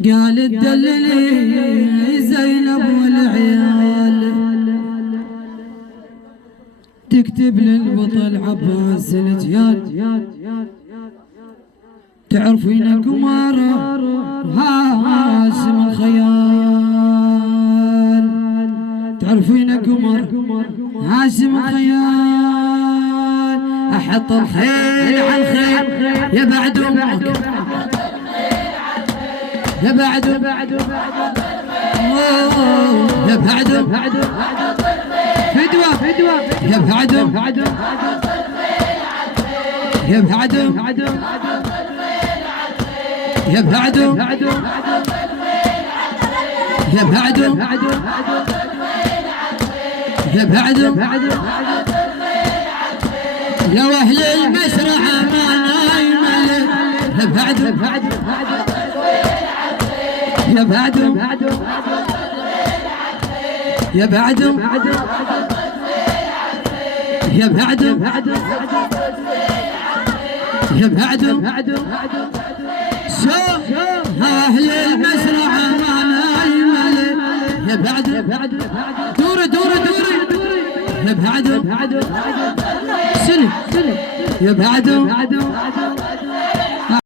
قالت دللي زينب والعيال تكتب للبطل عباس الجيال. تعرفين قمر هاشم الخيال، تعرفين قمر هاشم الخيال. احط الخيل على الخيل يا بعد امك، يا بعد يا بعد فدوة يا بعد يا بعد يا بعد يا بعد يا بعد يا واهل المسرح ما نايمل يا بعد يا بعد يا بعد يا بعد يا بعد شوف اهل المسرح ما نايمل يا بعد دوري يا بعد سلم يا بعد